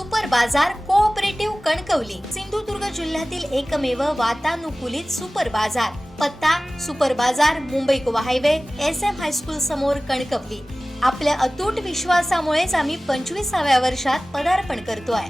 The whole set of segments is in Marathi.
सुपर बाजार कोऑपरेटिव्ह कणकवली सिंधुदुर्ग जिल्ह्यातील एकमेव वातानुकूलित सुपर बाजार. पत्ता सुपर बाजार Mumbai Goa highway SM high school समोर कणकवली. आपल्या अतूट विश्वासामुळेच आम्ही 25व्या वर्षात पदार्पण करतोय.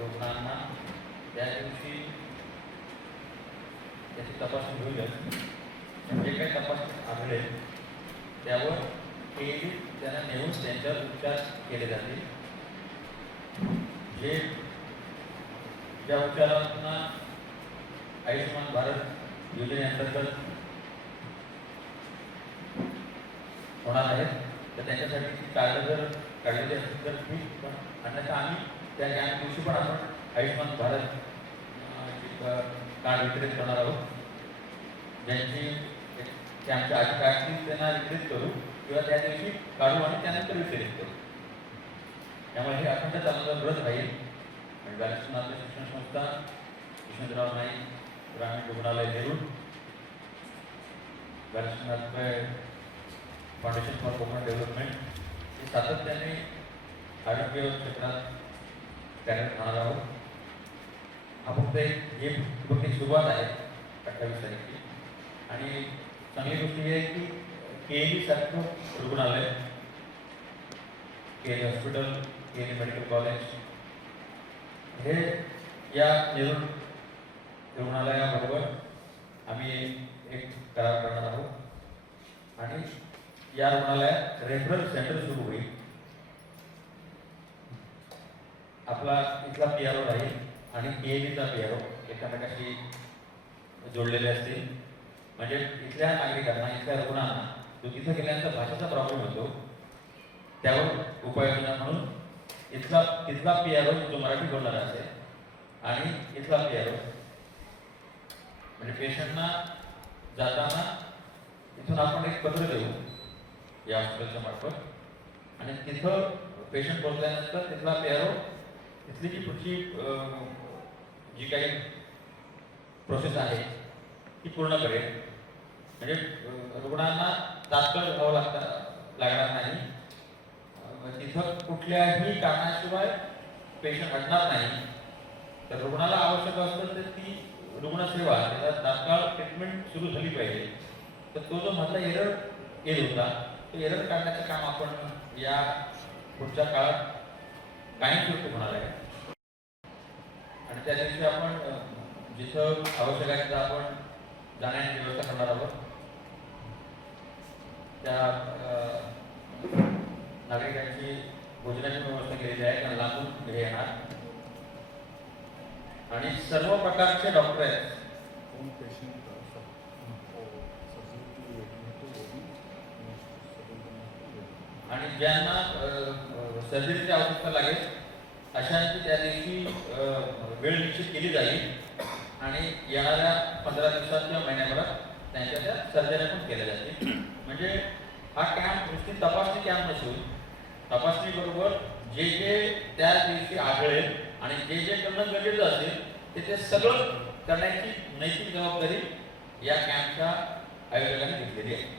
रुग्णांना त्या दिवशी त्याची तपासणी होईलच. जे काही तपासणी आढळेल त्यावर त्यांना नेऊन त्यांच्यावर उपचार केले जातील. ज्या उपचारांना आयुष्यमान भारत योजनेअंतर्गत होणार आहेत तर त्यांच्यासाठी कार्ड जर काढलेले असतील तर ठीक, पण अन्यथा आम्ही त्या दिवशी पण आपण आयुष्यमान भारत कार्ड वितरित करणार आहोत. ज्यांची आमच्या अधिकारातील त्यांना वितरित करू किंवा त्या दिवशी काढू आणि त्यानंतर वितरित करू. त्यामुळे हे अखंड चालणारं व्रत राहील. आणि बालकृष्ण शिक्षण संस्था, यशवंतराव नाईक ग्रामीण रुग्णालय Nerul, Balkrishna foundation for Konkan development हे सातत्याने आरोग्य क्षेत्रात कार्यरत राहणार आहोत. हा फक्त एक मोठी सुरुवात आहे 28 तारखेची. आणि चांगली गोष्ट ही आहे की KLE सारखं रुग्णालय, KLE hospital, KLE medical college हे या नेरूळ रुग्णालयाबरोबर आम्ही एक करार करणार आहोत. आणि या रुग्णालयात रेफरल सेंटर सुरू होईल. आपला इथला PRO राहील आणि KLEचा PRO एकमेकाशी जोडलेले असतील. म्हणजे इथल्या नागरिकांना, इथल्या रुग्णांना जो तिथे गेल्यानंतर भाषेचा प्रॉब्लेम होतो त्यावर उपाययोजना म्हणून तिथला PRO जो मराठी बोलणारा असेल आणि इथला PRO म्हणजे पेशंटना जाताना इथून आपण एक पत्र देऊ या हॉस्पिटलच्या मार्फत आणि तिथं पेशंट पोहोचल्यानंतर तिथला PRO तिथली जी पुढची जी काही प्रोसेस आहे ती पूर्ण करेल. म्हणजे रुग्णांना तात्काळ जावं लागणार नाही. तिथं कुठल्याही कारणाशिवाय पेशंट हटणार नाही. तर रुग्णाला आवश्यक असतं तर ती रुग्णसेवा त्याला तात्काळ ट्रीटमेंट सुरू झाली पाहिजे. तर तो जो मधला एरर येत होता तो एरर काढण्याचं काम आपण या पुढच्या काळात कायमस्वरूपी होणार आहे. आणि त्या दिवशी आपण जिथं आवश्यक आहे तिथं आपण जाण्याची व्यवस्था करणार आहोत. त्या नागरिकांची भोजनाची व्यवस्था केलेली आहे, त्यांना लांबून हे येणार. आणि सर्व प्रकारचे डॉक्टर आहेत. आणि ज्यांना सर्जरीची आवश्यकता लागेल अशांची त्या दिवशी वेळ निश्चित केली जाईल. आणि येणाऱ्या 15 दिवसात किंवा महिन्याभरात त्यांच्या त्या सर्जऱ्या पण केल्या जातील. म्हणजे हा कॅम्प नुसती तपासणी कॅम्प नसून तपासणीबरोबर जे त्या दिवशी आढळेल आणि जे करणं गरजेचं असेल ते सगळं करण्याची नैतिक जबाबदारी या कॅम्पच्या आयोजकांनी घेतलेली आहे.